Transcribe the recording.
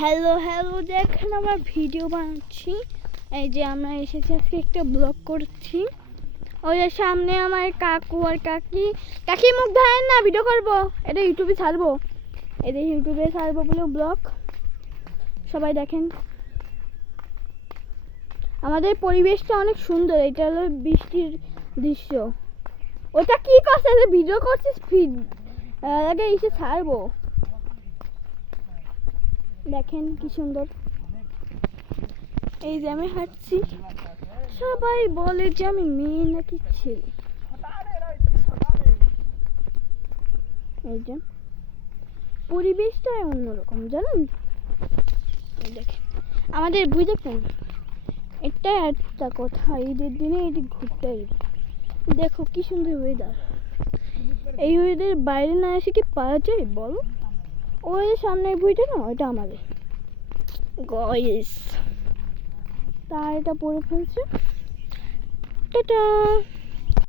Hello hello, দেখেন আমরা video বানাচ্ছি। এই যে আমরা এসেছি আজকে একটা ব্লগ করছি। ওই যে সামনে আমার কাকু আর কাকি মুখ ধরেন না, ভিডিও করবো, এটা ইউটিউবে ছাড়বো, এটা ইউটিউবে ছাড়বো বলে ব্লগ। সবাই দেখেন, আমাদের পরিবেশটা অনেক সুন্দর। এটা হলো বৃষ্টির দৃশ্য। ওটা কি করছে, ভিডিও করছিস, আগে এসে ছাড়বো। দেখেন কি সুন্দর। এই যে আমি হাঁটছি, সবাই বলে যে আমি মেয়ে নাকি ছেলে। এই যে পরিবেশটা অন্যরকম, জানেন। দেখেন আমাদের বুঝে দেখেন, এটা একটা কথা, ঈদের দিনে এটি ঘুরতে আসবে। দেখো কি সুন্দর ওয়েদার। এই ওয়েদার বাইরে না এসে কি পাওয়া যায় বলো? ওই সামনের বইটা না, ওইটা আমাদের গাইস। তা এটা পরে ফেলছে। টাটা।